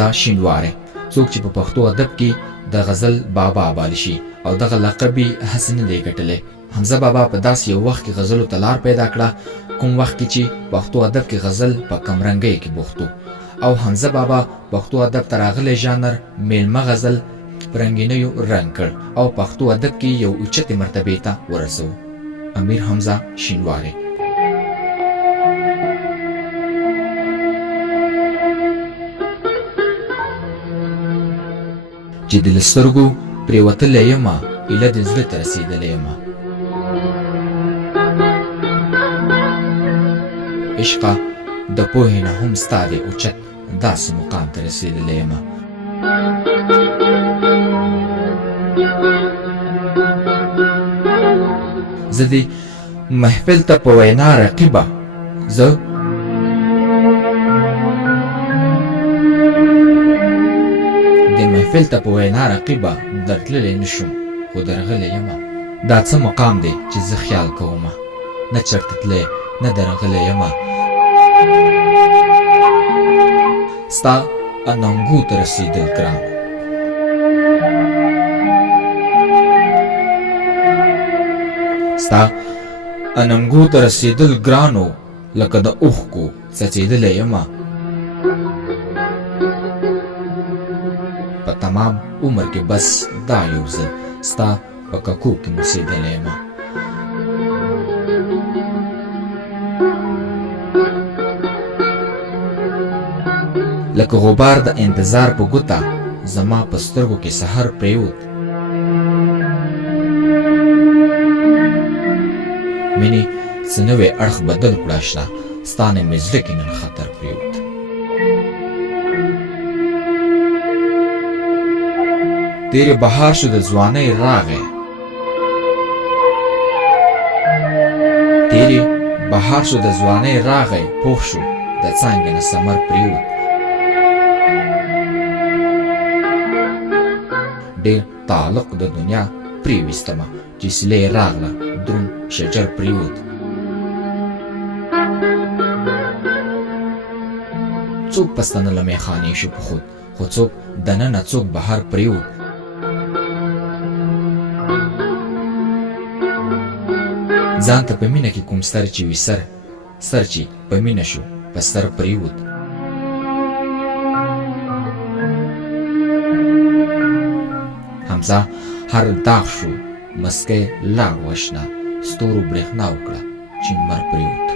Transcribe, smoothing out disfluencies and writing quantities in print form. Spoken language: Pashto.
حمزه شینواری، څوک چې په پښتو ادب کې د غزل بابا بالی شي او دغه لقب یې هسې نه دی ګټلی. حمزه بابا په داسې یو وخت کې غزلو ته لار پیدا کړه کوم وخت کې چې پښتو ادب کې غزل په کمرنګۍ کې بوخت و، او حمزه بابا پښتو ادب ته راغلی ژانر میلمه غزل په رنګینیو رنګ کړ او پښتو ادب کې یو اوچتې مرتبې ته ورسو. امیر حمزه شینواری. چې د سترګو پرېوتلی یمه ایله د زړه ته رسېدلی یمه، عشقه د پوهې نه هم ستا د اوچت داسې مقام ته رسېدلی یمه. زه دې محفل ته په وینا رقیبه، زه محفل ته په وینا رقیبه درتللی نشم خو درغلی یمه. دا څه مقام دی چې زه خیال کومه، نه چرته تللی نه درغلی یمه. ستا اننګو ته رسېدل ګران، ستا اننګو ته رسېدل ګرانو لکه د اوښکو څڅېدلی یمه. په تمام عمر کې بس دا یو ځل ستا په ککو کې موسېدلی یمه. لکه غبار د انتظار په ګوته زما په سترګو کې سحر پرېوت. مینې څه نوی اړخ بدل کړه اشنا، ستا نه مې زړه کې نن خطر پرېوت. تیرې بهار شو د ځوانۍ راغی، تیرې بهار شو د ځوانۍ راغی، پوخ شو د څانګې نه ثمر پرېوت. ډېر تعلق د دنیا پرېویستمه چې سیلۍ راغله دروند شجر پرېوت. څوک پستانه له میخانې شو په خود، خو څوک دننه څوک بهر پرېوت. ځان ته په مینه کې کوم سر چې وي سر چې په مینه شو په سر پرېوت. حمزه هر داغ شو مسکی لاړ وشنه، ستورو برېښنا وکړه چې لمر پرېوت.